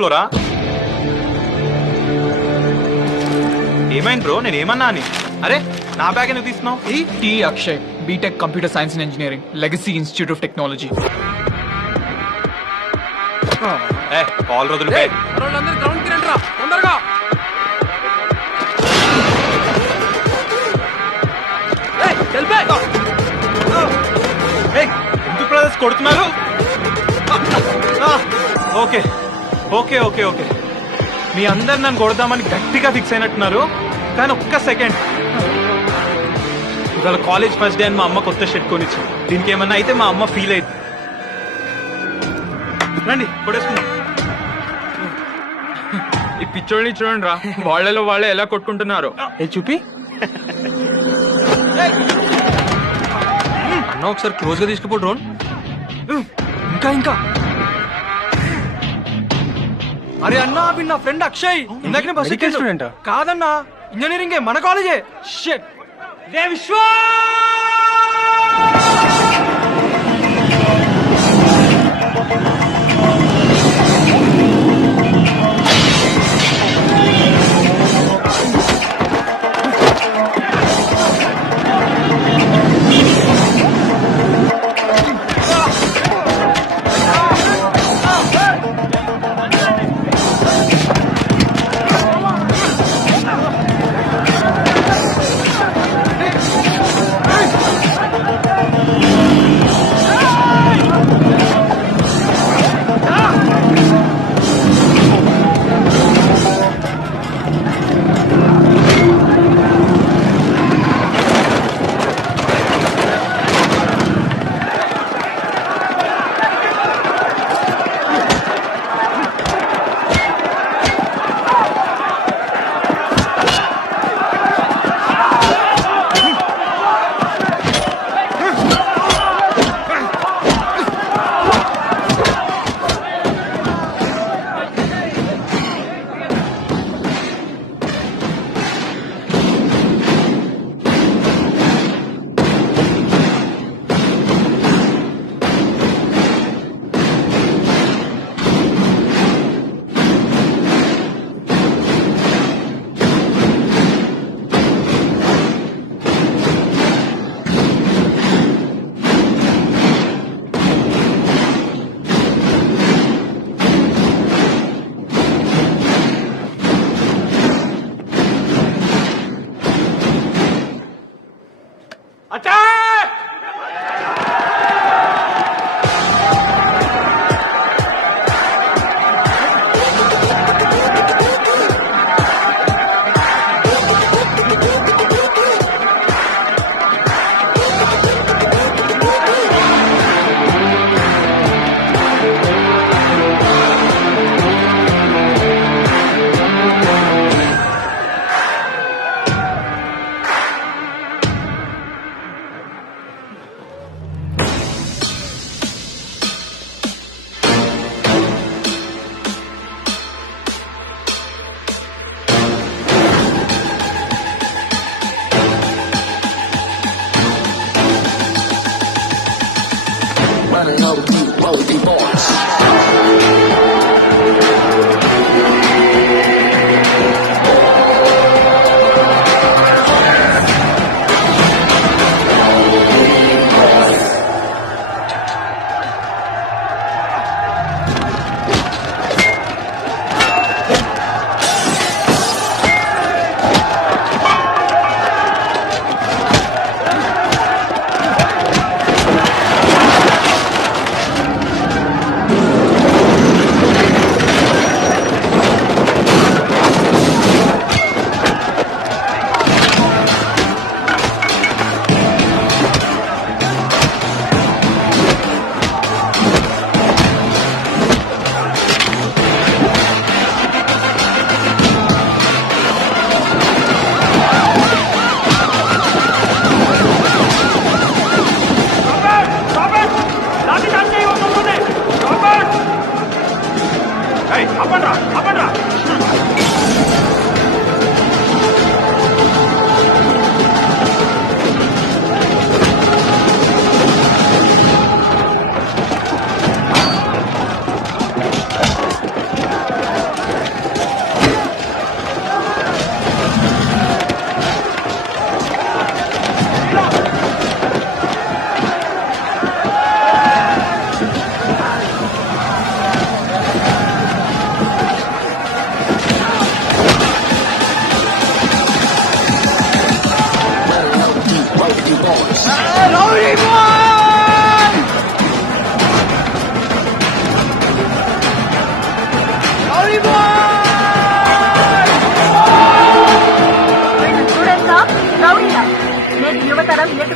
Flora? ఏమైంది bro? నేను ఏమన్నా అని? అరే నా బ్యాగ్ ఎందుకు తీస్తున్నావు? T Akshay, BTech computer science and engineering, Legacy Institute of Technology. కాల్ రోజులు తొందరగా ఎందుకు బ్రదర్స్ కొడుతున్నారు? ఓకే ఓకే ఓకే ఓకే, మీ అందరు నన్ను కొడదామని గట్టిగా ఫిక్స్ అయినట్టున్నారు. కానీ ఒక్క సెకండ్, ఇవాళ కాలేజ్ ఫస్ట్ డే అని మా అమ్మ కొత్త షర్ట్ కొనిచ్చి, దీనికి ఏమన్నా అయితే మా అమ్మ ఫీల్ అయింది. రండి కొట్టేసుకుందాం. ఈ పిచ్చోళ్ళని చూడండి రా, వాళ్ళలో వాళ్ళే ఎలా కొట్టుకుంటున్నారు. చూపి అన్న ఒకసారి క్లోజ్ గా తీసుకుపో డ్రోన్. ఇంకా ఇంకా అరే అన్నా, అవి నా ఫ్రెండ్ అక్షయ్. ఇందాకనే బస్ స్టూడెంట్ కాదన్నా, ఇంజనీరింగే, మన కాలేజే. షిట్. రే విశ్వా!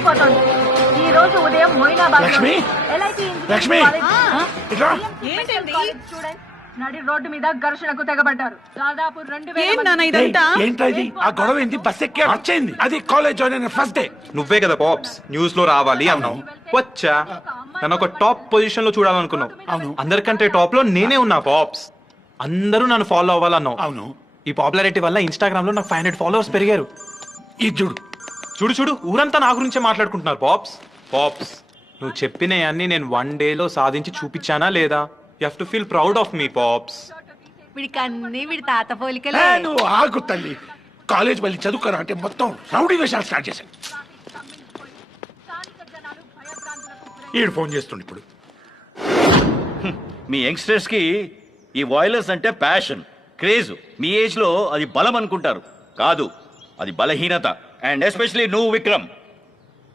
మండిపోతోంది. ఈ రోజు ఉదయం మొయినాబాద్ లక్ష్మి? లక్ష్మి? ఇట్రా. స్టూడెంట్స్ నడి రోడ్డు మీద ఘర్షణకు తెగబడ్డారు. దాదాపు 2000 మంది. ఏయ్, ఏంట్రా ఇది? ఆ గొడవ ఏంటి? బస్ ఎక్కి వచ్చింది. అది కాలేజ్ జాయిన్ అయిన ఫస్ట్ డే. నువ్వే కదా పాప్స్ న్యూస్ లో రావాలి అన్నావు. వచ్చా, నన్ను ఒక టాప్ పొజిషన్ లో చూడాలనుకున్నావు. అవును. అందరికంటే టాప్ లో నేనే ఉన్నా పాప్స్. అందరూ నన్ను ఫాలో అవ్వాలన్నావు. అవును. ఈ పాపులారిటీ వల్ల ఇన్స్టాగ్రామ్ లో నాకు 500 ఫాలోవర్స్ పెరిగారు. ఈ చూడు. చూడు చూడు, ఊరంతా నా గురించే మాట్లాడుకుంటున్నారు. పాప్స్ పాప్స్ నువ్వు చెప్పినవన్నీ నేను 1 డేలో సాధించి చూపించానా లేదా? You have to feel proud of me pops. వీడికి అన్ని వీడి తాత ఏ, పోలికలే. నువ్వు ఆగు తల్లి. కాలేజ్ వెళ్ళి చదువుకోరా అంటే మొత్తం రౌడీ వేషాలు స్టార్ట్ చేశాను. ఈడు ఫోన్ చేస్తుండు ఇప్పుడు. మీ యంగ్స్టర్స్ కి ఈ వాయిలెన్స్ అంటే ప్యాషన్, క్రేజ్. మీ ఏజ్ లో అది బలం అనుకుంటారు, కాదు, అది బలహీనత. అండ్ ఎస్పెషలీ నువ్వు Vikram,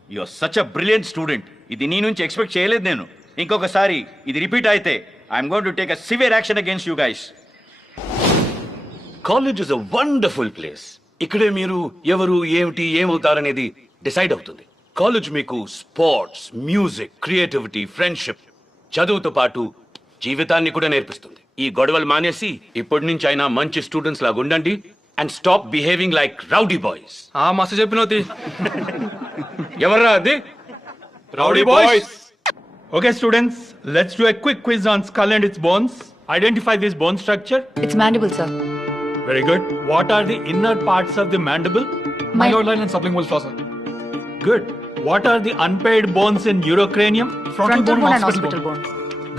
you are such a brilliant student. ఇది నీ నుంచి ఎక్స్పెక్ట్ చేయలేదు నేను. ఇంకొకసారి ఇది రిపీట్ అయితే I'm going to take a severe action against you guys. College is a wonderful place. ఇక్కడే మీరు ఎవరు ఏమిటి ఏమవుతారనేది డిసైడ్ అవుతుంది. కాలేజ్ మీకు స్పోర్ట్స్, మ్యూజిక్, క్రియేటివిటీ, ఫ్రెండ్షిప్, చదువుతో పాటు జీవితాన్ని కూడా నేర్పిస్తుంది. ఈ గొడవలు మానేసి ఇప్పటి నుంచి అయినా మంచి స్టూడెంట్స్ లాగా ఉండండి and stop behaving like rowdy boys. ఆ మస్తు చెప్పినవుతి. ఎవర్రా అది? Rowdy boys. Okay, students, let's do a quick quiz on skull and its bones. Identify this bone structure. It's mandible, sir. Very good. What are the inner parts of the mandible? Myloid and sublingual fossa. Good. What are the unpaired bones in neurocranium? Frontal bone and occipital occipital bone.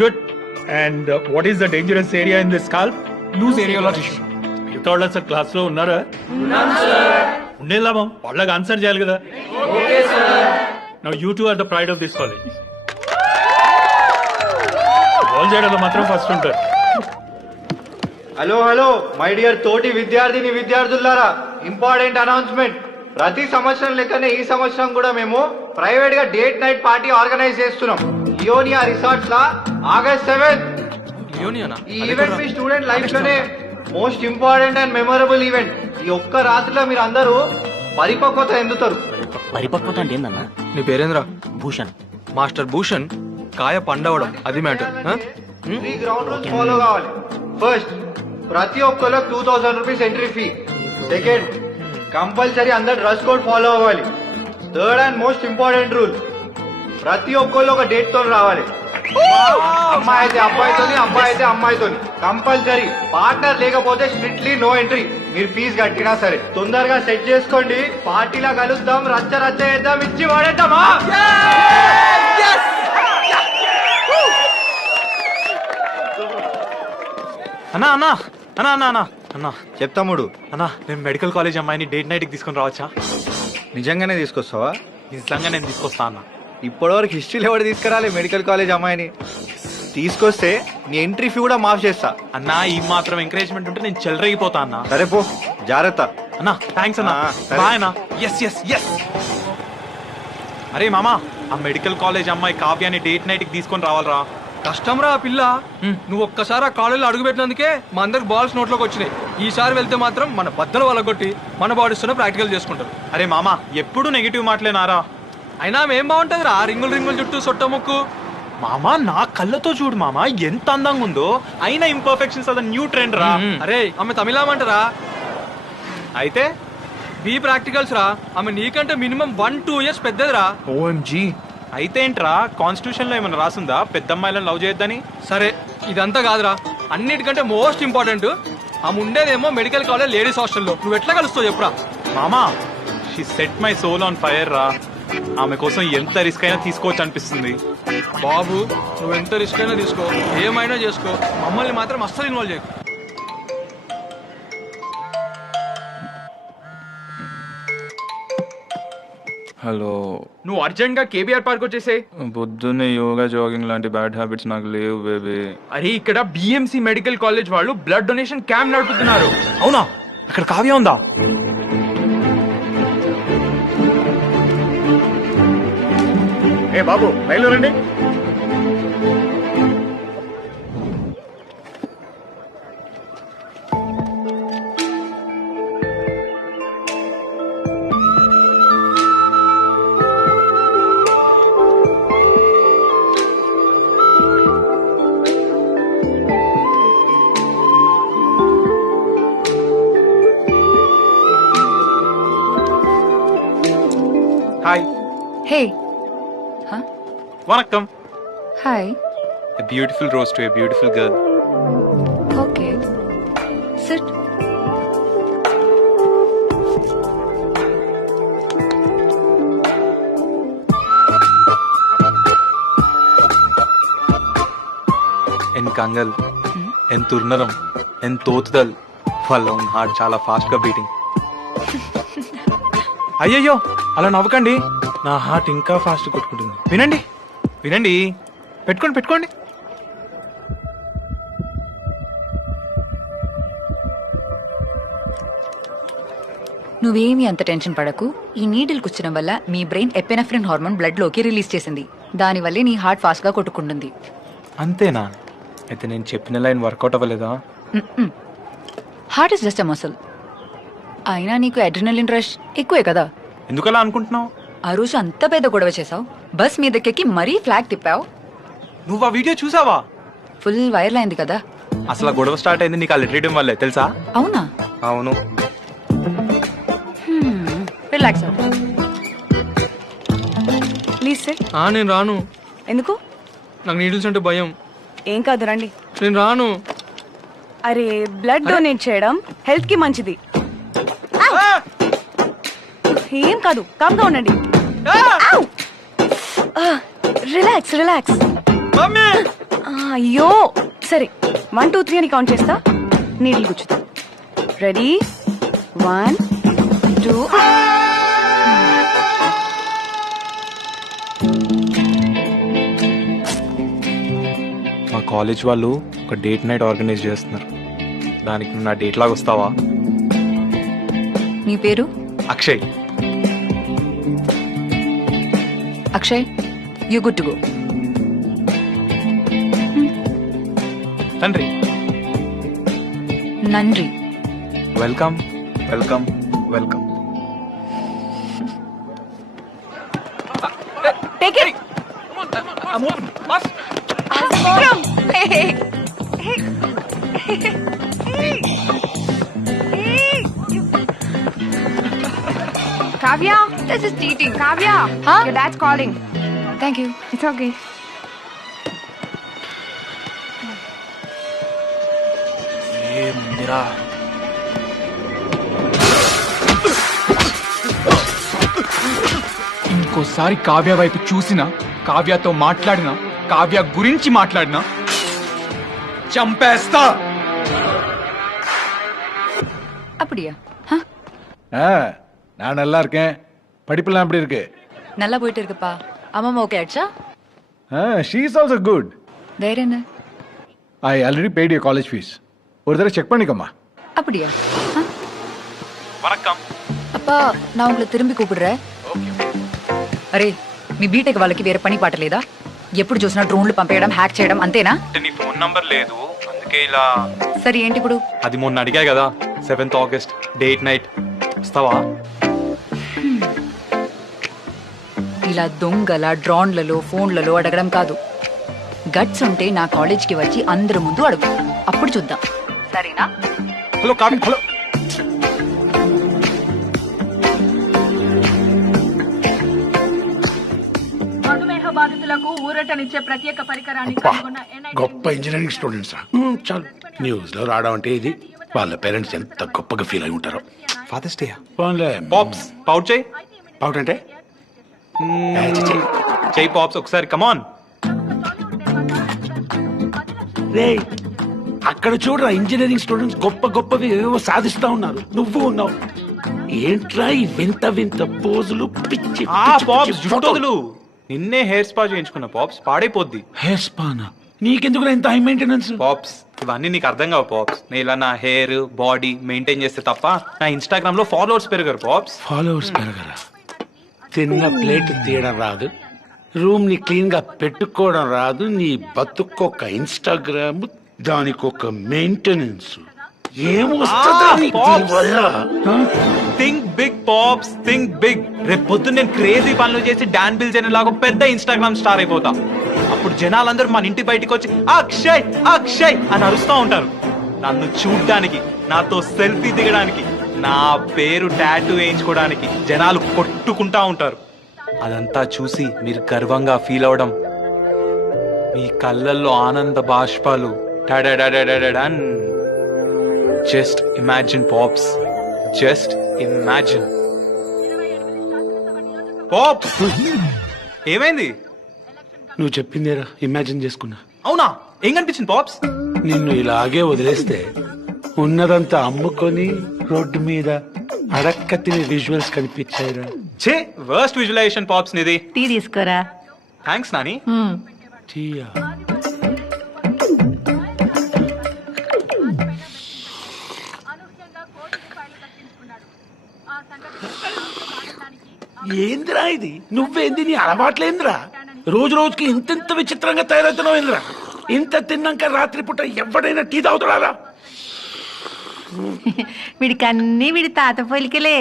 Good. And what is the dangerous area in the scalp? Loose areolar tissue. You thought us a class లో ఉన్నారా? ఉండేలామా? వాళ్ళకి answer చేయాలి కదా. Now you two are the pride of this college. Ball చేయడంలో మాత్రం first ఉంటారు. Hello hello my dear తోటి విద్యార్థిని విద్యార్థులారా, ఇంపార్టెంట్ అనౌన్స్మెంట్. ప్రతి సంవత్సరం లెక్కనే ఈ సంవత్సరం కూడా మేము ప్రైవేట్ గా డేట్ నైట్ పార్టీ ఆర్గనైజ్ చేస్తున్నాం లియోనియా రిసార్ట్స్ లా August 7th. ఈ ఈవెంట్ మీ స్టూడెంట్ లైఫ్ లోనే most important and memorable event. ఈ ఒక్క రాత్రిలో మీరు అందరూ పరిపక్వత ఎందుతారు. పరిపక్వత అంటే ఏందన్నా? నీ పేరేంద్రా? భూషణ్. మాస్టర్ భూషణ్. కాయ పండవడం అది మ్యాటర్. 3 గ్రౌండ్ రూల్స్ ఫాలో కావాలి. ఫస్ట్, ప్రతి ఒక్కరికి 2000 rupees entry fee. Second, compulsory అందరు డ్రెస్ కోడ్ ఫాలో అవ్వాలి. Third and most important rule, ప్రతి ఒక్కళ్ళు ఒక డేట్ తో రావాలి. అమ్మాయి అయితే అబ్బాయితోని, అబ్బాయి అయితే అమ్మాయితోని. కంపల్సరీ. పార్ట్నర్ లేకపోతే స్ట్రిక్ట్లీ నో ఎంట్రీ. మీరు ఫీజు కట్టినా సరే. తొందరగా సెట్ చేసుకోండి. పార్టీలా కలుద్దాం, రచ్చ రచ్చ చేద్దాం, ఇచ్చి వాడేద్దామా? అన్నా అన్నా అన్నా అన్నా అన్నా అన్నా చెప్తాముడు. అన్నా, నేను మెడికల్ కాలేజ్ అమ్మాయిని డేట్ నైట్ కి తీసుకొని రావచ్చా? నిజంగానే తీసుకొస్తావా? నిజంగా నేను తీసుకొస్తా అన్నా. ఇప్పటివరకు హిస్టరీలో ఎవరు తీసుకురాలి మెడికల్ కాలేజ్ అమ్మాయిని. తీసుకొస్తే నీ ఎంట్రీ ఫీ కూడా మాఫ్ చేస్తా. అన్నా, ఈ మాత్రం ఎంకరేజ్మెంట్ ఉంటే నేను చెలరేగిపోతా అన్నా. సరే పో, జాగ్రత్త. అన్నా థ్యాంక్స్ అన్నా. సరే. బాయ్ అన్నా. Yes yes yes. అరే మామా, ఆ మెడికల్ కాలేజ్ అమ్మాయి కావ్యాన్ని డేట్ నైట్ కి తీసుకొని రావాలరా. కష్టం రా పిల్ల. నువ్వు ఒక్కసారి ఆ కాలేజీలో అడుగు పెట్టినందుకే మా అందరికి బాల్స్ నోట్లోకి వచ్చినాయి. ఈసారి వెళ్తే మాత్రం మన బద్దలు వాళ్ళగొట్టి మన బాడీస్తోనే ప్రాక్టికల్ చేసుకుంటారు. అరే మామా, ఎప్పుడు నెగిటివ్ మాటలేనారా? అయినా ఏం బాగుంటది రా, రింగులు రింగులు చుట్టూ సొట్ట ముక్కు. మామా, నా కళ్ళతో చూడు మామా, ఎంత అందంగా ఉందో. అయినా ఇంపర్ఫెక్షన్స్ అద న్యూ ట్రెండ్ రా. అరే ఆమె తమిళమంటారా? అయితే బీ ప్రాక్టికల్స్ రా. ఆమె నీకంటే మినిమం 1-2 ఇయర్స్ పెద్దదిరా. ఓఎంజీ. అయితే ఏంట్రా, కాన్స్టిట్యూషన్ లో ఏమైనా రాసుందా పెద్ద అమ్మాయిలను లవ్ చేయొద్దని? సరే ఇదంతా కాదురా, అన్నిటికంటే మోస్ట్ ఇంపార్టెంట్, ఆమె ఉండేదేమో మెడికల్ కాలేజ్ లేడీస్ హాస్టల్లో. నువ్వు ఎట్లా కలుస్తావు చెప్పురా? మామా, she set my soul on fire రా. ఆమె కోసం ఎంత రిస్క్ అయినా తీసుకోవచ్చు అనిపిస్తుంది. బాబు, నువ్వు ఎంత రిస్క్ అయినా తీసుకో, ఏమైనా చేసుకో, మమ్మల్ని మాత్రం అస్సలు ఇన్వాల్వ్ చేయకు. హలో, నువ్వు అర్జెంట్ గా కేబీఆర్ పార్క్ వచ్చేసాయి. పొద్దున్నే యోగా జాగింగ్ లాంటి బ్యాడ్ హ్యాబిట్స్ నాకు లేవు బేబీ. అరే ఇక్కడ బిఎంసి మెడికల్ కాలేజ్ వాళ్ళు బ్లడ్ డొనేషన్ క్యాంప్ నడుపుతున్నారు. అవునా? అక్కడ కావ్య ఉందా? ఏ బాబు, బయలుదేరండి. Hi hey vanakkam. Hi A beautiful rose to a beautiful girl. Okay SIT. En Kangal, en తుర్నరం, en తోతుదల్ వాళ్ళ హార్ట్ చాలా ఫాస్ట్ గా బీటింగ్. అయ్యయ్యో అలా నవ్వకండి, నా హార్ట్ ఇంకా ఫాస్ట్ కొట్టుకుంటుంది. వినండి వినండి, పెట్టుకోండి పెట్టుకోండి. నువ్వేమీ అంత టెన్షన్ పడకు. ఈ నీడిల్ కూర్చడం వల్ల మీ బ్రెయిన్ ఎపెనఫ్రిన్ హార్మోన్ బ్లడ్ లోకి రిలీజ్ చేసింది. దానివల్లే నీ హార్ట్ ఫాస్ట్ గా కొట్టుకుంటుంది. అంతేనా? అయితే నేను చెప్పిన లైన్ వర్కౌట్ అవ్వలేదా? Heart is just a muscle. అయినా నీకు అడ్రినలిన్ రష్ ఎక్కువే కదా. ఎందుకలా అనుకుంటున్నావు? ఆ రోజు అంత పెద్ద గొడవ చేసావు, బస్ మీదకెక్కి మరీ ఫ్లాగ్ తిప్పావు. నువ్వు ఆ వీడియో చూసావా? ఫుల్ వైరల్ అయింది కదా. అసలు ఆ గొడవ స్టార్ట్ అయింది నీకు ఆ లెటర్ ఇవ్వడం వల్లే తెలుసా? అవునా? అవును. రిలాక్స్ అవ్వు. Please sir. నేను రాను. ఎందుకు? నాకు నీడిల్స్ అంటే భయం. ఏం కాదు రండి. నేను రాను. అరే బ్లడ్ డొనేట్ చేయడం హెల్త్ కి మంచిది. ఏం కాదు, కామ్గా ఉండండి. Relax relax. అయ్యో సరే, 1 2 3 అని కౌంట్ చేస్తా. నీళ్ళు కూర్చుతా. రెడీ? 1 2. మా కాలేజ్ వాళ్ళు ఒక డేట్ నైట్ ఆర్గనైజ్ చేస్తున్నారు. దానికి నువ్వు నా డేట్ లాగా వస్తావా? నీ పేరు? Akshay. Akshay, you good to go. తండ్రి. నండ్రి. Welcome welcome welcome. Take it. Kavya, This is cheating. Kavya, Huh? your dad's calling. Thank you. It's okay. ఇంకోసారి కావ్య వైపు చూసినా, కావ్యతో మాట్లాడినా, కావ్య గురించి మాట్లాడినా చంపేస్తా. அப்படியா? நான் நல்லா இருக்கேன். படிப்பெல்லாம் எப்படி இருக்கு? நல்லா போயிட்டு இருக்குப்பா. அம்மா ஓகே ஆச்சா? She is also good. வேற என்ன? I already paid your college fees. ஒரு தடவை செக் பண்ணிக்கோமா. அப்படியா? వనక్కం. அப்பா நான் உங்களை திரும்பி கூப்பிடுறேன். అరే మీ బీటెక్ వాళ్ళకి వేరే పని పాట లేదా? ఎప్పుడు చూసినా డ్రోన్లు పంపేయడం, హ్యాక్ చేయడం అంతేనా? అంటే నీ ఫోన్ నంబర్ లేదు అందుకే ఇలా. సరే ఏంటి ఇప్పుడు? అది మొన్న అడిగా కదా, 7th August డేట్ నైట్ వస్తావా? ఇలా దొంగల డ్రోన్లలో ఫోన్లలో అడగడం కాదు. గట్స్ ఉంటే నా కాలేజ్కి వచ్చి అందరి ముందు అడుగు, అప్పుడు చూద్దాం. సరేనా? హలో కావ్య. హలో. మధుమేహ బాధితులకు ఊరటనిచ్చే ప్రత్యేక పరికరాన్ని అబ్బా, కనుగొన్న NIT గొప్ప ఇంజనీరింగ్ స్టూడెంట్స్ రా. చాలు, న్యూస్ లో రావడం అంటే ఇది. వాళ్ళ పేరెంట్స్ ఎంత గొప్పగా ఫీల్ అయి ఉంటారో. Father's Day. పోన్లే. పాప్స్ పౌట్ చేయి. పౌట్ అంటే చేయి పాప్స్ ఒకసారి. కమాన్. రే, అక్కడ చూడరా ఇంజనీరింగ్ స్టూడెంట్స్ గొప్ప గొప్పవి ఏవో సాధిస్తా ఉన్నారు. నువ్వు ఉన్నావు ఏంట్రా ఈ వింత వింత పోజులు, పిచ్చి పాప్స్ జుట్టోదులు. నిన్నే హెయిర్ స్పా చేయించుకున్న పాప్స్, పాడైపోద్ది. హెయిర్ స్పానా? నీకెందుకు ఇంత హై మెయింటెనెన్స్? పాప్స్ ఇవన్నీ నీకు అర్థం కావు పాప్స్. నేను ఇలా నా హెయిర్ బాడీ మెయింటైన్ చేస్తే తప్ప నా ఇన్స్టాగ్రామ్ లో ఫాలోవర్స్ పెరగరు పాప్స్. ఫాలోవర్స్ పెరగరా? తిన్న ప్లేట్ తీయడం రాదు, రూమ్ ని క్లీన్ గా పెట్టుకోవడం రాదు, నీ బతుకొక ఇన్స్టాగ్రామ్, దానికొక maintenance. Think big pops, think big. రేపు పొద్దున్న నేను క్రేజీ పనులు చేసి డాన్ బిల్ జన్ లాగా పెద్ద ఇన్స్టాగ్రామ్ స్టార్ అయిపోతా. అప్పుడు జనాలందరూ మన ఇంటి బయటికి వచ్చి అక్షయ్ అక్షయ్ అని అరుస్తూ ఉంటారు. నన్ను చూడ్డానికి, నాతో సెల్ఫీ దిగడానికి, నా పేరు టాటూ వేయించుకోవడానికి జనాలు కొట్టుకుంటా ఉంటారు. అదంతా చూసి మీరు గర్వంగా ఫీల్ అవడం, మీ కళ్ళల్లో ఆనంద బాష్పాలు just imagine pops, just imagine. Pops ఏమైంది? నువ్వు చెప్పిందేరా ఇమాజిన్ చేసుకున్నా. అవునా? ఏం కనిపించింది పాప్స్? నిన్ను ఇలాగే వదిలేస్తే ఉన్నదంతా అమ్ముకొని రోడ్డు మీద అడక్క తినే విజువల్స్ కనిపించాయిరా. ఛే, వర్స్ట్ విజువలైజేషన్ పాప్స్ నిది. టీ తీసుకోరా. థ్యాంక్స్ నాని. టీయా? ఏందిరా ఇది? నువ్వేంది? నీ అలవాట్లేందిరా? రోజు రోజుకి ఇంత విచిత్రంగా తయారవుతున్నావు ఏందిరా? ఇంత తిన్నాక రాత్రిపూట ఎవడైనా టీ తాగుతాడా? వీడికి అన్ని వీడి తాత పోలికలే.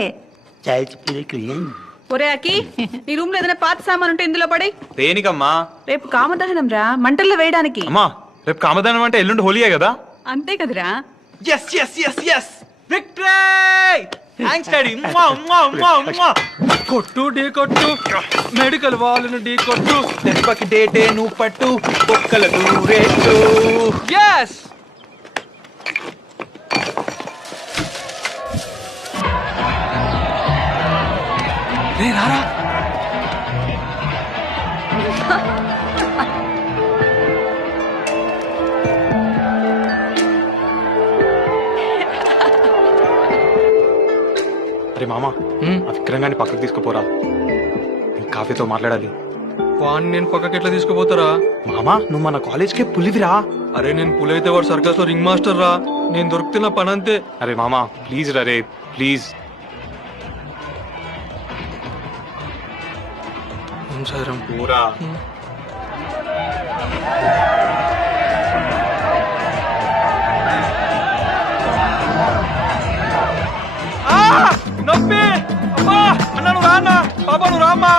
ఒరే అకి, నీ రూమ్ లో ఏదైనా పాత సామాన్ ఉంటే ఇందులో పడి. దేనికమ్మా? రేపు కామదహనం రా, మంటల్లో వేయడానికి. అమ్మా, రేపు కామదానం అంటే ఎల్లుండి హోలీయే కదా? అంతే కదరా. Yes yes yes yes victory! Thanks daddy. కొట్టు ఢీ కొట్టు, మెడికల్ వాళ్ళను ఢీ కొట్టు, దెబ్బకి డేటే నువ్వు పట్టు, ఒక్కల దూరేట్టు. ఎస్. రే రారా. అరే మామా, ఆ విక్రంగాన్ని పక్కకు తీసుకుపోరా, కాఫీతో మాట్లాడాలి. వాడిని నేను పక్కకి ఎట్లా తీసుకుపోతారా? మామా, నువ్వు మన కాలేజ్కే పులివిరా. అరే నేను పులి అయితే వాడు సర్కస్ లో రింగ్ మాస్టర్ రా. నేను దొరుకుతున్న పని అంతే. అరే మామా ప్లీజ్ రా రే, ప్లీజ్. సాయిరాం. పూరా నొప్పి. అమ్మా అన్న, నువ్వు రాన్నా. పాపా నువ్వు రామ్మా.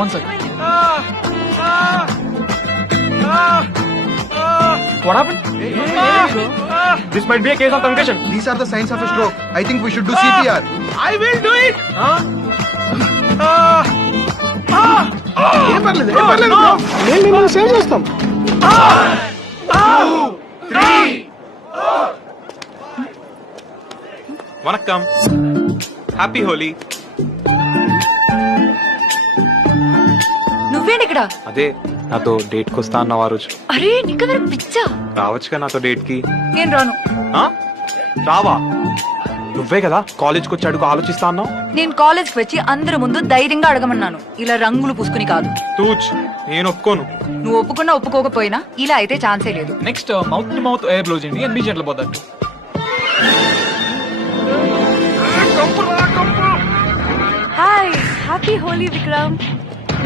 One second. What happened? This might be a case of concussion. These are the signs of a stroke. I think we should do CPR. I will do it. మేము సేవ్ చేస్తాం. వనక్కం, హ్యాపీ హోలీ. నువ్వేంటి ఇక్కడ? అదే నాతో డేట్ కి వస్తా అన్నావు ఆ రోజు. అరే నీకదర పిచ్చా? రావచ్చుగా నాతో డేట్ కి. నేను రాను. రావా? నువ్వే కదా కాలేజ్కి వచ్చి అడుగు ఆలోచిస్తా అన్నావు. నేను కాలేజ్కి వచ్చి అందరి ముందు ధైర్యంగా అడగమన్నాను, ఇలా రంగులు పూసుకుని కాదు. తూచ్, నేను ఒప్పుకోను. నువ్వు ఒప్పుకున్నా ఒప్పుకోకపోయినా ఇలా అయితే ఛాన్సే లేదు. Next mouth to mouth air blow చేయండి and be gentle about that. Hi, happy Holi Vikram.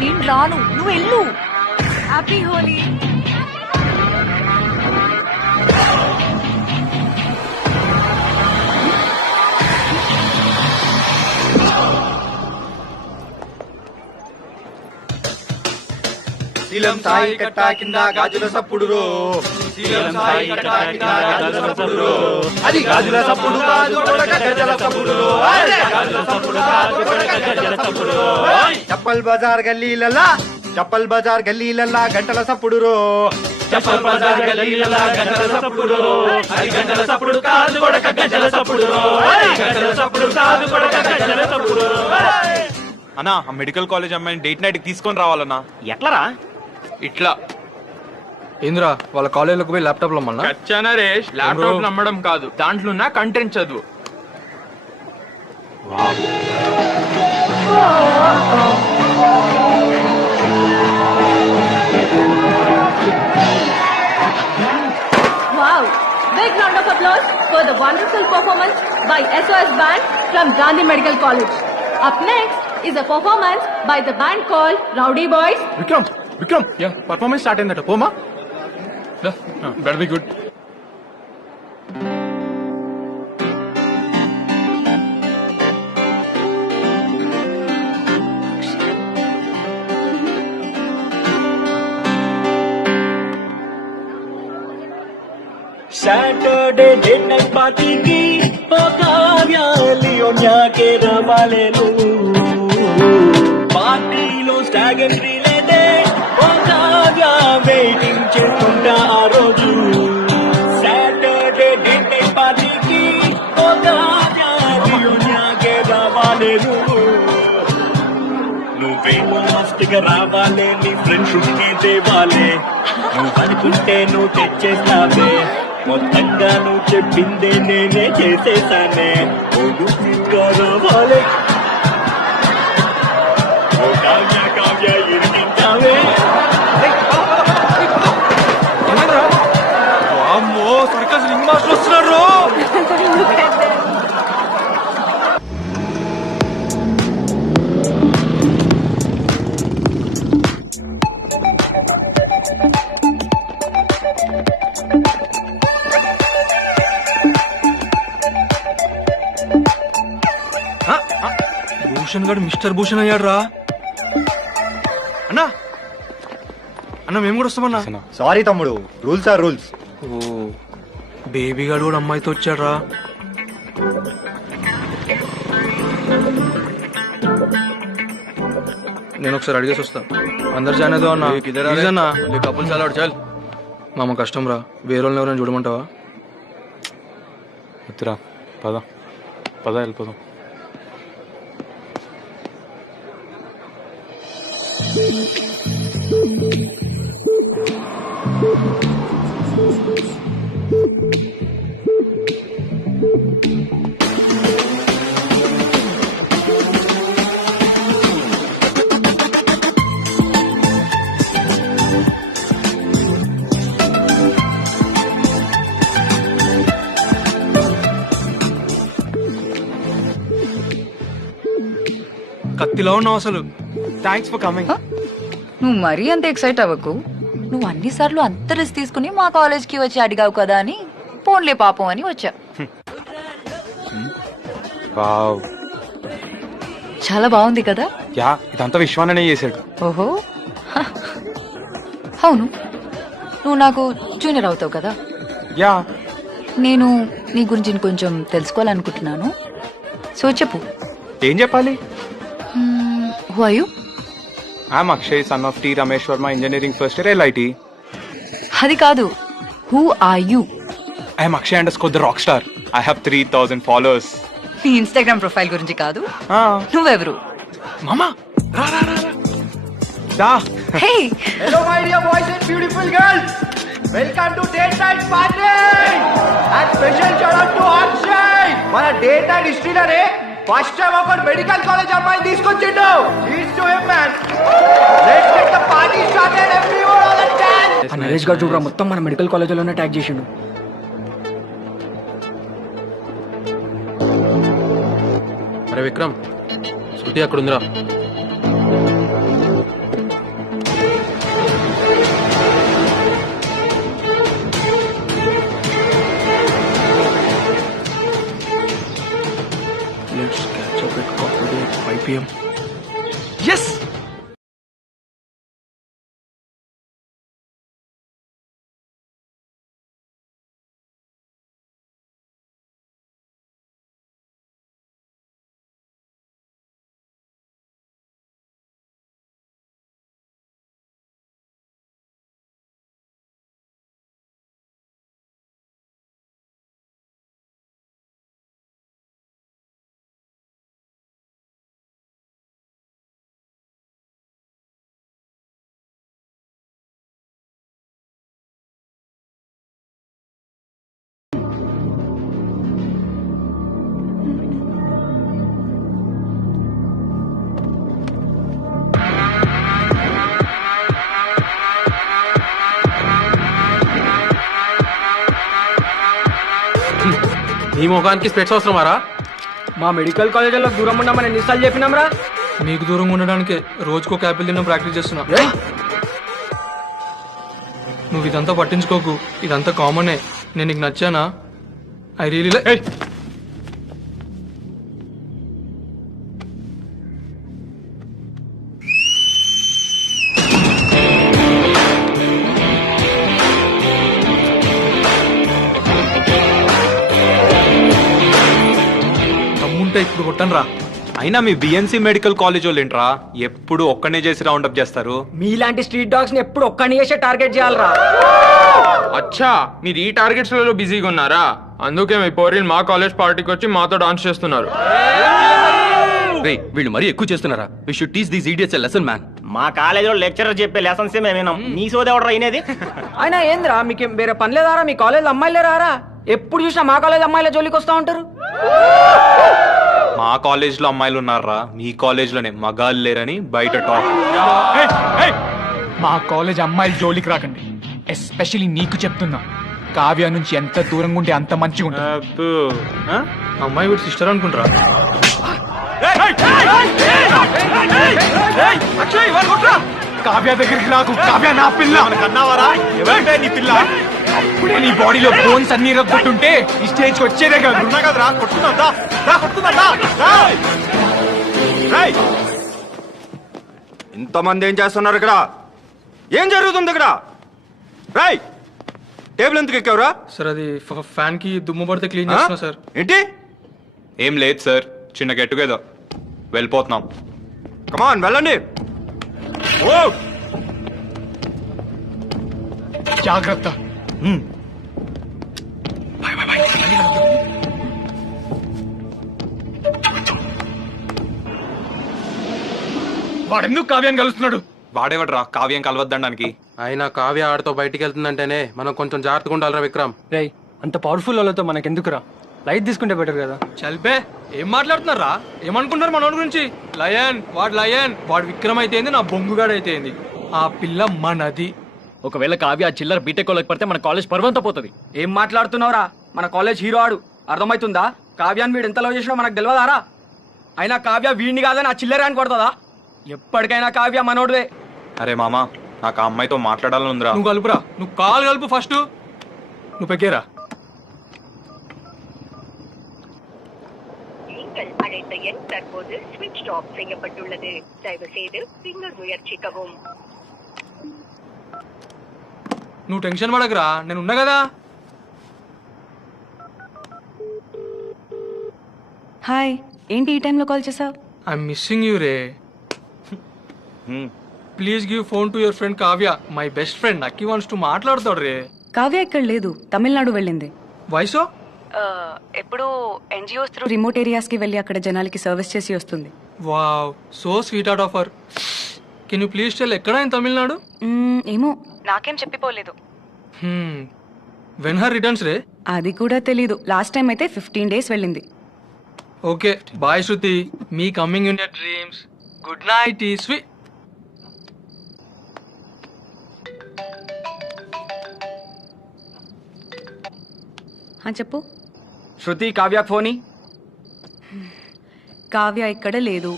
నేను రాను, నువ్వు వెళ్ళు. హ్యాపీ హోలీ. శీలం సాయి కట్టా కింద గాజుల సప్పుడు రో. శీలం సాయి కట్టా కింద గాజుల సప్పుడు రో. అది గాజుల సప్పుడు కాదు కొడక గజల సప్పుడు రో. అరే గాజుల సప్పుడు కాదు కొడక గజల సప్పుడు రో. చప్పల్ బజార్ గల్లీలల్లా, చప్పల్ బజార్ గల్లీలల్లా గంటల సప్పుడు రో. చప్పల్ బజార్ గల్లీలల్లా గంటల సప్పుడు రో. అది గంటల సప్పుడు కాదు కొడక గజల సప్పుడు రో. అరే గజల సప్పుడు కాదు కొడక గజల సప్పుడు రో. అన్నా, ఆ మెడికల్ కాలేజ్ అమ్మాయిని డేట్ నైట్ తీసుకొని రావాలన్నా. ఎట్లరా? ఇట్లా ఏంద్రా వాళ్ళ కాలేజీలోకి పోయి ల్యాప్టాప్ లో మళ్ళా కచ్చా నరేష్, ల్యాప్టాప్ నమ్మడం కాదు, దాంట్లో ఉన్న కంటెంట్ చదువు. Wow! Big round of applause for the wonderful performance by SOS Band from Gandhi Medical College. Up next is a performance by the band called Rowdy Boys. Vikram, Vikram, ya performance start అయిందట, పోమా. Better be good. Saturday date night పార్టీకి ఓ కావ్య లియోన్యాకే రావాలేను పార్టీలో స్టాగన్ లేదే ఓ Kavya waiting చేస్తుంటా ఆ రోజు Saturday date night పార్టీకి ఓ కావ్య లియోన్యాకే రావాలేను నువ్వేమో మస్తుగా రావాలే నీ ఫ్రెండ్షిప్ కి దేవాలే నువ్వు అనుకుంటే నువ్వు తెచ్చేస్తావే మొత్తంగా నువ్వు చెప్పిందే నేనే చేసేసానే ఓడుగా రావాలే ఓ కావ్య కావ్య ఇరికించావే అమ్మో సర్కస్ రింగ్ మాస్టర్ వస్తున్నారు. భూషణ్ గారు మిస్టర్ భూషణ్ అయ్యాడు రా. అన్నా అన్న మేము కూడా వస్తామన్నా. సారీ తమ్ముడు, rules are rules. Oh baby గారు కూడా అమ్మాయితో వచ్చాడు రా. నేను ఒకసారి అడిగేసి వస్తా. అందరు జాయిన్ అవుతావు అన్న. ప్లీజ్ అన్న, కపుల్ చాలా చాలు. మామ కష్టం రా, వేరే వాళ్ళని ఎవరైనా చూడమంటావా? వద్దురా, పద పద వెళ్ళిపోదాం. కత్తిలో ఉన్నావు అసలు. Thanks for coming. నువ్వు మరీ అంత ఎక్సైట్ అవ్వకు. నువ్వు అన్నిసార్లు అంత రిస్క్ తీసుకుని మా కాలేజ్కి వచ్చి అడిగావు కదా అని పోన్లే పాపం అని వచ్చా. వావ్, చాలా బాగుంది కదా. యా, ఇదంతా విశ్వాననే చేశాడు. ఓహో అవును, నువ్వు నాకు జూనియర్ అవుతావు కదా. యా, నేను నీ గురించి కొంచెం తెలుసుకోవాలనుకుంటున్నాను. సో చెప్పు. ఏం చెప్పాలి? Who are you? I'm Akshay, son of T Ramesh Varma, engineering first year, LIT. అది కాదు, who are you? I'm Akshay underscore the rock star. I have 3000 followers. నీ ఇన్స్టాగ్రామ్ ప్రొఫైల్ గురించి కాదు, నువ్వెవరు? మామా రా రా రా దా. Hey, hello my dear boys and beautiful girls, welcome to date night party and special shout out to Akshay. మన డేట్ నైట్ హిస్టరీలోనే ఫస్ట్ టైం ఒక మెడికల్ కాలేజ్ అమ్మాయిని తీసుకొచ్చిండు. Please to him man. Let's get the party started everyone on the dance. ఆ నరేష్ గారు చూడరా, మొత్తం మన మెడికల్ కాలేజీలోనే ట్యాగ్ చేసిండు. అరే విక్రమ్, శృతి అక్కడ ఉందిరా. Let's catch up at coffee day at 5 PM. Yes! ఈ ముఖానికి స్పెట్స్ అవసరమారా? మా మెడికల్ కాలేజీలో దూరం ఉండమని ఎన్నిసార్లు చెప్పినాంరా? నీకు దూరంగా ఉండడానికి రోజుకో యాపిల్ తిన్న ప్రాక్టీస్ చేస్తున్నా. నువ్వు ఇదంతా పట్టించుకోకు, ఇదంతా కామనే. నేను నీకు నచ్చానా? I really like. ఇప్పుడు కొట్టను రా. అయినా మీ బిఎన్సి మెడికల్ కాలేజ్ వాళ్ళు ఏంట్రా ఎప్పుడు ఒక్కనే చేసి రౌండప్ చేస్తారు. మీలాంటి స్ట్రీట్ డాగ్స్ ని ఎప్పుడు ఒక్కని చేసే టార్గెట్ చేయాలరా. అచ్చా మీరు ఈ టార్గెట్స్ లలో బిజీగా ఉన్నారా? అందుకే మీ పోరీలు మా కాలేజ్ పార్టీకి వచ్చి మాతో డాన్స్ చేస్తున్నారు. వీళ్ళు మరీ ఎక్కువ చేస్తున్నారా? We should teach these idiots a lesson man. మా కాలేజీలో లెక్చరర్ చెప్పే లెసన్స్ మేము వినాం. నీ సోదేవడరా అయినది. అయినా ఏంద్రా మీకేం వేరే పని లేదారా? మీ కాలేజ్ అమ్మాయిలే రారా? ఎప్పుడు చూసినా మా కాలేజ్ అమ్మాయిల జోలికి వస్తా ఉంటారు. మా కాలేజ్ లో అమ్మాయిలు ఉన్నారా, మీ కాలేజ్ లోనే మగాళ్ళు లేరని బయట టాక్. మా కాలేజ్ అమ్మాయిల జోలికి రాకండి. ఎస్పెషల్లీ నీకు చెప్తున్నా, కావ్య నుంచి ఎంత దూరంగా ఉంటే అంత మంచిగా ఉంటుంది. అమ్మాయి వీడు సిస్టర్ అనుకుంటారా? కావ్య దగ్గరికి రాకు. కావ్య నా పిల్ల. కన్నావారా? ఎవరంటే నీ పిల్ల? అప్పుడే నీ బాడీలో బోన్స్ అన్ని రగ్గుతుంటే ఈ స్టేజ్ కి వచ్చేదే కాదు. కదరా కొట్టుకుందా ఇంతమంది ఏం చేస్తున్నారు ఇక్కడ? ఏం జరుగుతుంది ఇక్కడ? రాయ్ టేబుల్ ఎందుకు ఎక్కావురా? సార్ అది ఫ్యాన్ కి దుమ్ము పడితే క్లీన్ చేస్తున్నా సార్. ఏంటి? ఏం లేదు సార్, చిన్న గెట్ టుగెదర్. వెళ్ళిపోతున్నాం. కమాన్ వెళ్ళండి. జాగ్రత్త. వాడెందుకు కావ్యాన్ని కలుస్తున్నాడు? వాడేవాడ్రా కావ్యం కలవద్దడానికి? అయినా కావ్య ఆడితో బయటికి వెళ్తుందంటేనే మనం కొంచెం జాగ్రత్తగా ఉండాలిరా విక్రమ్. రేయ్ అంత పవర్ఫుల్ వాళ్ళతో మనకెందుకురా? లైట్ తీసుకుంటే బెటర్ కదా. చల్పే ఏం మాట్లాడుతున్నారా? ఏమనుకుంటున్నారు మన గురించి? లయన్ వాడు విక్రమ్ అయితే ఏంది, నా బొంగుగాడు అయితే ఏంది. ఆ పిల్ల మనది. ఒకవేళ కావ్య చిల్లర బీటెక్ వాళ్ళకి పడితే మన కాలేజ్ పర్వంతో పోతుంది. ఏం మాట్లాడుతున్నావురా? మన కాలేజ్ హీరో ఆడు, అర్థమవుతుందా? కావ్యాన్ని వీడు ఎంత లవ్ చేసినా మనకు తెలియదారా? అయినా కావ్య వీడిని కాదని ఆ చిల్లర అని కొడతాదా? ఎప్పటికైనా కావ్య మనోడువే. అరే మామా, నాకు ఆ అమ్మాయితో మాట్లాడాలని ఉందిరా. నువ్వు కలుపురా, నువ్వు కాలు కలుపు ఫస్ట్. నువ్వు పెగ్గేరా. அழைத்த எண் தற்போது ஸ்விட்ச் ஆஃப் செய்யப்பட்டுள்ளது. தயவு செய்து பின்னர் முயற்சிக்கவும். నువ్వు టెన్షన్ పడకరా, నేను ఉన్నా కదా. హాయ్, ఏంటి ఈ టైంలో కాల్ చేసావు? I'm missing you ray. Please give phone to your friend Kavya. My best friend నక్కి వాంట్స్ టు మాట్లాడతాడు రే. కావ్య ఇక్కడ లేదు, తమిళనాడు వెళ్ళింది. వయసు ఎప్పుడు ఎన్జిఓస్ త్రూ రిమోట్ ఏరియాస్ కి వెళ్ళి అక్కడ జనాలకి సర్వీస్ చేసి వస్తుంది. Wow, so sweet heart of her. Can you please tell ఎక్కడ ఇన్ తమిళనాడు? ఏమో నాకేం చెప్పిపోలేదు. వెన్ హర్ రిటర్న్స్ రే? అది కూడా తెలీదు. లాస్ట్ టైం అయితే 15 days వెళ్ళింది. Okay bye Shruti, me coming in your dreams. Good night ఈ స్వీట్. చెప్పు. శృతి కావ్య ఫోని. కావ్య ఇక్కడ లేదు.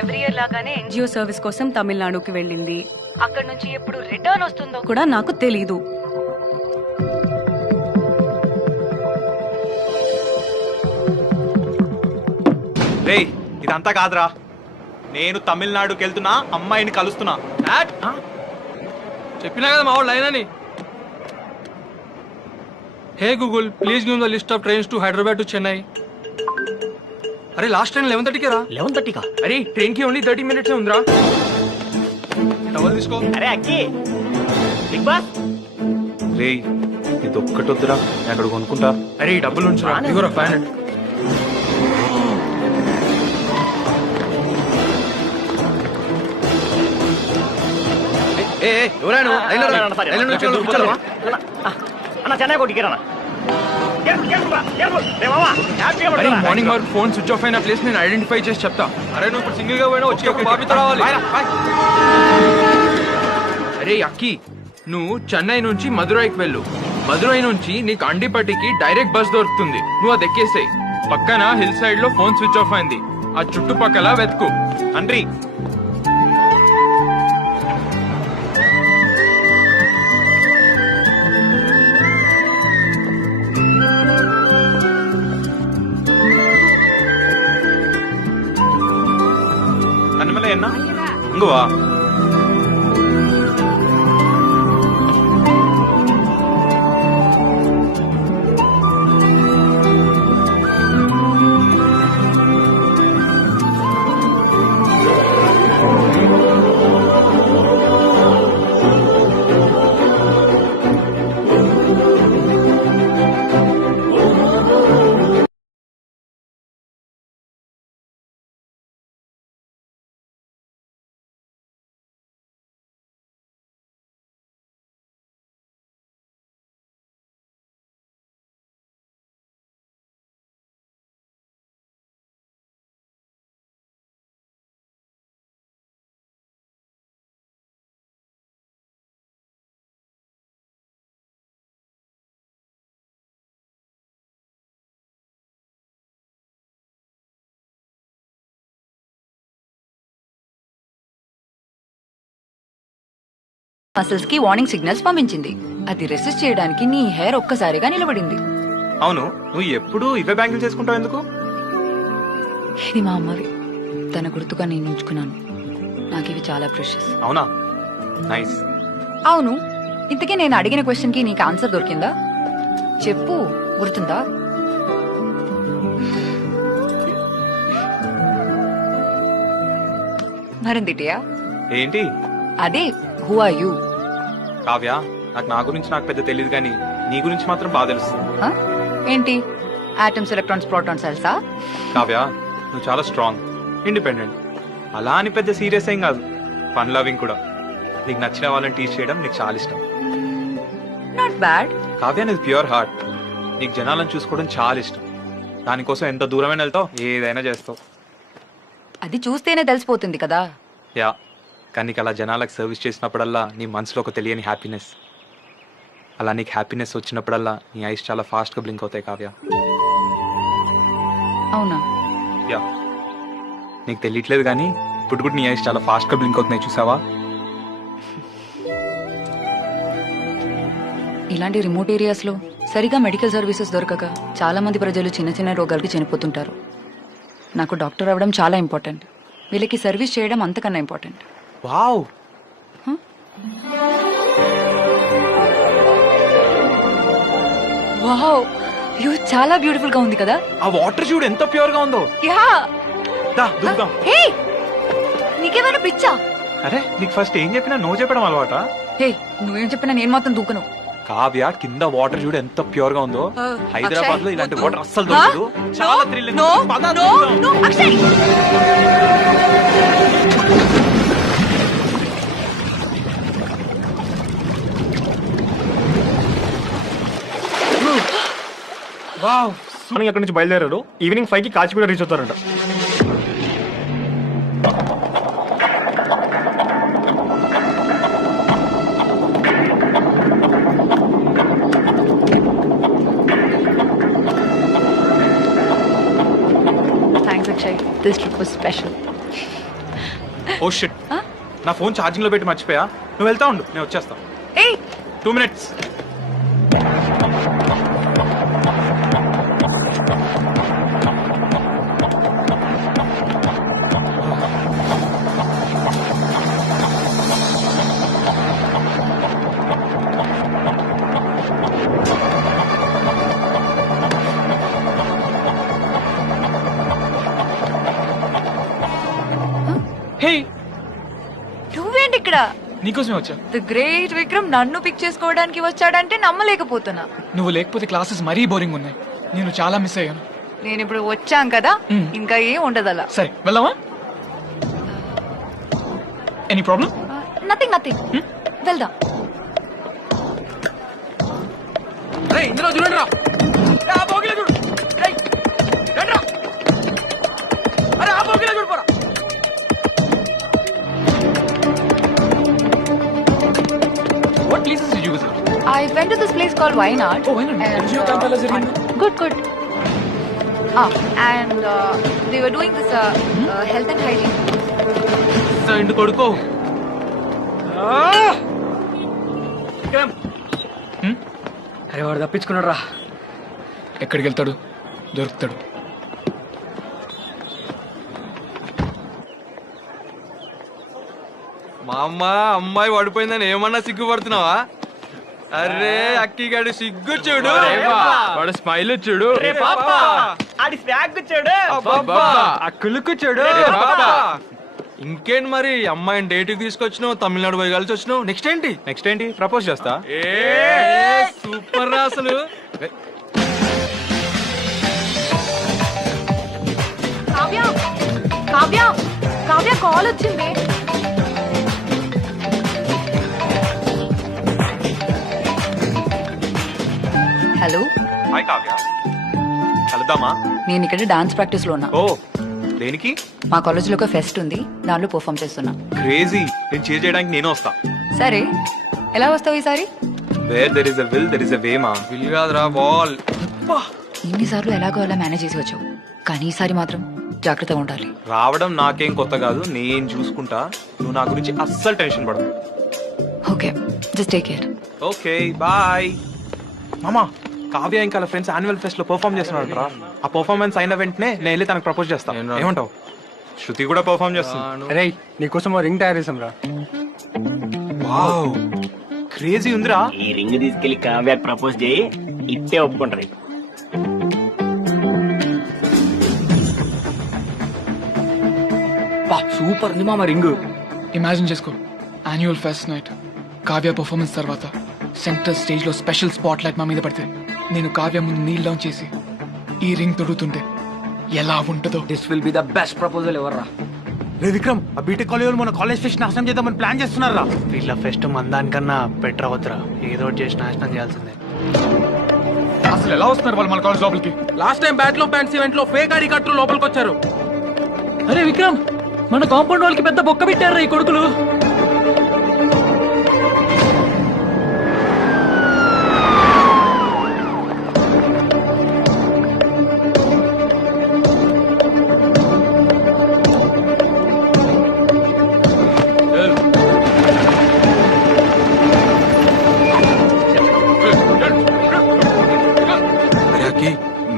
ఎవ్రీ ఇయర్ లాగానే ఎన్జిఓ సర్వీస్ కోసం తమిళనాడుకి వెళ్ళింది. అక్కడ నుంచి ఎప్పుడు రిటర్న్ వస్తుందో కూడా నాకు తెలీదు. రే ఇదంతా కాదురా, నేను తమిళనాడుకి వెళ్తున్నా, అమ్మాయిని కలుస్తున్నా. చెప్పినా కదా మా వాడు లైన్ అని. హే Google, please give the list of trains to Hyderabad to Chennai. అరే లాస్ట్ ట్రైన్ 11:30కి రా. 11:30కా? అరే ట్రైన్ కి ఓన్లీ 30 minutes ఉందిరా. టవల్ తీసుకో. అరే అక్కి బిగ్ బాస్. రే ఇది ఒక్కటి వద్దురా, నేను అక్కడ కొనుక్కుంటా. అరే డబ్బులు ఉంచురా. ఇగోరా 500. మార్నింగ్ వరకు ఫోన్ స్విచ్ ఆఫ్ అయిన ప్లేస్ నేను ఐడెంటిఫై చేసి చెప్తా. అరే నువ్వు ఇప్పుడు సింగిల్ గా పోయినా వచ్చి ఒక బాబీతో రావాలి. అరే అక్కి, నువ్వు చెన్నై నుంచి మదురైకి వెళ్ళు. మదురై నుంచి నీకు అండిపట్టికి డైరెక్ట్ బస్ దొరుకుతుంది. నువ్వు అది ఎక్కేసాయి. పక్కన హిల్ సైడ్ లో ఫోన్ స్విచ్ ఆఫ్ అయింది. ఆ చుట్టుపక్కల వెతుకు. అండ్రి கண்மலை என்ன இங்க வா. మసిల్స్ కి వార్నింగ్ సిగ్నల్స్ పంపించింది. అది రెసిస్ట్ చేయడానికి నీ హెయిర్ ఒక్కసారిగా నిలబడింది. అవును, నువ్వు ఎప్పుడు ఇవే బ్యాంగిల్స్ చేసుకుంటావు ఎందుకు? ఇది మా అమ్మవి. తన గుర్తుగా నేను ఉంచుకున్నాను. నాకు ఇవి చాలా ప్రెషస్. అవునా, నైస్. అవును, ఇంతకీ నేను అడిగిన క్వశ్చన్ కి నీకు ఆన్సర్ దొరికిందా? చెప్పు, గుర్తుందా? మరిందిటియా? ఏంటి? అదే, హూ ఆర్ యూ? కావ్య, నా గురించి నాకు పెద్ద తెలియదు కానీ నీ గురించి మాత్రం బాగా తెలుసు. ఏంటి? ఆటమ్స్, ఎలక్ట్రాన్స్, ప్రోటాన్స్, సెల్సా? కావ్య, నువ్వు చాలా స్ట్రాంగ్, ఇండిపెండెంట్. అలా అని పెద్ద సీరియస్ ఏం కాదు, ఫన్ లవింగ్ కూడా. నీకు నచ్చిన వాళ్ళని టీచ్ చేయడం నీకు చాలా ఇష్టం. Not bad. కావ్య, నీది ప్యూర్ హార్ట్. నీకు జనాలను చూసుకోవడం చాలా ఇష్టం. దానికోసం ఎంత దూరమైనా వెళ్తావు, ఏదైనా చేస్తావు. అది చూస్తేనే తెలిసిపోతుంది కదా. యా, కానీ నీకు అలా జనాలకు సర్వీస్ చేసినప్పుడల్లా నీ మనసులో ఒక తెలియని హ్యాపీనెస్. అలా నీకు హ్యాపీనెస్ వచ్చినప్పుడల్లా నీ ఐస్ చాలా ఫాస్ట్గా బ్లింక్ అవుతాయి కావ్య. అవునా? యా, నీకు తెలియట్లేదు కానీ ఇప్పుడు కూడా నీ ఐస్ చాలా ఫాస్ట్గా బ్లింక్ అవుతున్నాయి, చూసావా? ఇలాంటి రిమోట్ ఏరియాస్ లో సరిగా మెడికల్ సర్వీసెస్ దొరకక చాలా మంది ప్రజలు చిన్న చిన్న రోగాలకి చనిపోతుంటారు. నాకు డాక్టర్ అవ్వడం చాలా ఇంపార్టెంట్. వీళ్ళకి సర్వీస్ చేయడం అంతకన్నా ఇంపార్టెంట్. వావ్, వావ్, వ్యూ చాలా బ్యూటిఫుల్ గా ఉంది కదా. ఆ వాటర్ చూడు ఎంత ప్యూర్ గా ఉందో. యా, దా దూకుదాం. హే, నీకేమైనా పిచ్చా? అరే, నీకు ఫస్ట్ ఏం చెప్పినా నో చెప్పడం అలవాటా? హే, నువ్వేం చెప్పినా నేను మాత్రం దూకను. కావ్య, కింద వాటర్ చూడు ఎంత ప్యూర్ గా ఉందో. హైదరాబాద్ లో ఇలాంటి వాటర్ అస్సలు Huh? దొరకదు. చాలా thrilling. No, Akshay. Wow, morning అక్కడి నుంచి బయలుదేరారు. ఈవినింగ్ 5కి కాచిగూడ రీచ్ అవుతారంట. Thanks Akshay, this trip was special. Oh shit, నా ఫోన్ ఛార్జింగ్ లో పెట్టి మర్చిపోయా. నువ్వు వెళ్తా ఉండు, నేను వచ్చేస్తా. ఏయ్, 2 minutes. హే, నువ్వేంటి ఇక్కడ? నీకోసమే వచ్చా. ది గ్రేట్ విక్రమ్ నన్ను పిక్ చేసుకోవడానికి వచ్చాడంటే నమ్మలేకపోతున్నా. నువ్వు లేకపోతే క్లాసెస్ మరీ బోరింగ్ ఉన్నాయి. నేను చాలా మిస్ అయ్యాను. నేను ఇప్పుడు వచ్చాం కదా, ఇంకా ఏం ఉండదు అలా. సరే, వెళ్దామా? Any problem? నథింగ్ నథింగ్, వెళ్దాం. ఇందులో చూడండి రా. ఆ బోగిలో చూడు. రండి రా. అరే, ఆ బోగిలో చూడు పోరా. What places did you visit? I went to this place called Wayanad. Oh, Wayanad. And, Good, good. And they were doing this health and hygiene. ఇంటి కొడుకో. అరే, వాడు తప్పించుకున్నాడు రా. ఎక్కడికి వెళ్తాడు? దొరుకుతాడు. మా అమ్మ అమ్మాయి పడిపోయిందని ఏమన్నా సిగ్గుపడుతున్నావా? అరే, అక్కిగాడి సిగ్గు చూడు, వాడు స్మైల్ చూడు, ఆ కులుకు చూడు. ఇంకేంటి మరి, అమ్మాయిని డేట్కి తీసుకొచ్చినావు, తమిళనాడు పోయి కలిసి వచ్చినావు. నెక్స్ట్ ఏంటి? ప్రపోజ్ చేస్తా. సూపర్ రా అసలు. కావ్య, కావ్య, కావ్య కాల్ వచ్చింది. హలో. హాయ్ కావ్య, కలుద్దామా? నేను ఇక్కడ డాన్స్ ప్రాక్టీస్ లో ఉన్నా. ఓ, దేనికి? మా కాలేజ్ లో ఒక ఫెస్ట్ ఉంది, దానిలో పర్ఫామ్ చేస్తున్నా. క్రేజీ, నేను చీర్ చేయడానికి నేను వస్తా. సరే, ఎలా వస్తావు ఈసారి? Where there is a will there is a way. మా విల్ కాదురా, బాల్. ఇన్నిసార్లు ఎలాగో అలా మేనేజ్ చేసి వచ్చావు, కానీ ఈసారి మాత్రం జాగ్రత్తగా ఉండాలి. రావడం నాకేం కొత్త కాదు, నేను చూసుకుంటా. నువ్వు నా గురించి అస్సలు టెన్షన్ పడవు. Okay just take care. Okay bye. మామా కావ్య ఇంకా ఫ్రెండ్స్ యాన్యువల్ ఫెస్ట్ లో పర్ఫామ్ చేస్తున్నాడు రా. ఆ పర్ఫార్మెన్స్ అయిన వెంటనే నేను వెళ్ళి తనకు ప్రపోజ్ చేస్తాను. ఏమంటావు? శృతి కూడా పర్ఫామ్ చేస్తుంది. అరే నీకోసం రింగ్ తయారు చేసాం రా. వావ్ క్రేజీ ఉందిరా. ఈ రింగ్ తీసుకెళ్లి కావ్యాకి ప్రపోజ్ చేయి, ఇట్టే ఒప్పుకుంటారు. సూపర్ ఉంది మామ రింగ్. ఇమాజిన్ చేసుకో, annual pest night Kavya performance తర్వాత సెంటర్ స్టేజ్ లో స్పెషల్ స్పాట్ లైట్ మా మీద పడితే నేను కావ్య ముందు నీల్ డౌన్ చేసి ఈ రింగ్ తొడుగుతుంటే ఎలా ఉంటుందో. This will be the best proposal ever రా. రే విక్రమ్, ఆ బీటెక్ కాలేజ్ మన కాలేజ్ ఫెస్ట్ నాశనం చేద్దామని ప్లాన్ చేస్తున్నారా? వీళ్ళ ఫెస్ట్ మందానికన్నా బెటర్ అవుతురా. ఏదో ఒకటి చేసి నాశనం చేయాల్సిందే. అసలు ఎలా వస్తున్నారు వాళ్ళు మన కాలేజ్ లోపలికి? లాస్ట్ టైం బ్యాట్లో ఫ్యాన్స్ ఈవెంట్ లో ఫేక్ ఐడి కార్డులు లోపలికి వచ్చారు. అరే విక్రమ్, మన కాంపౌండ్ వాళ్ళకి పెద్ద బొక్క పెట్టారు ఈ కొడుకులు.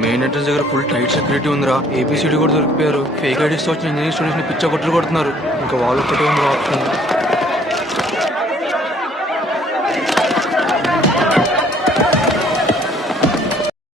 మెయిన్ ఎంట్రన్స్ దగ్గర ఫుల్ టైట్ సెక్యూరిటీ ఉందిరా. ఏబిసిడి కూడా దొరికిపోయారు. ఫేక్ ఐడీస్ వచ్చిన ఇంజనీరింగ్ స్టూడెంట్స్ ని పిచ్చ కొట్టులు కొడుతున్నారు. ఇంకా వాళ్ళు ఒక్కటే ఉంది ఆప్షన్.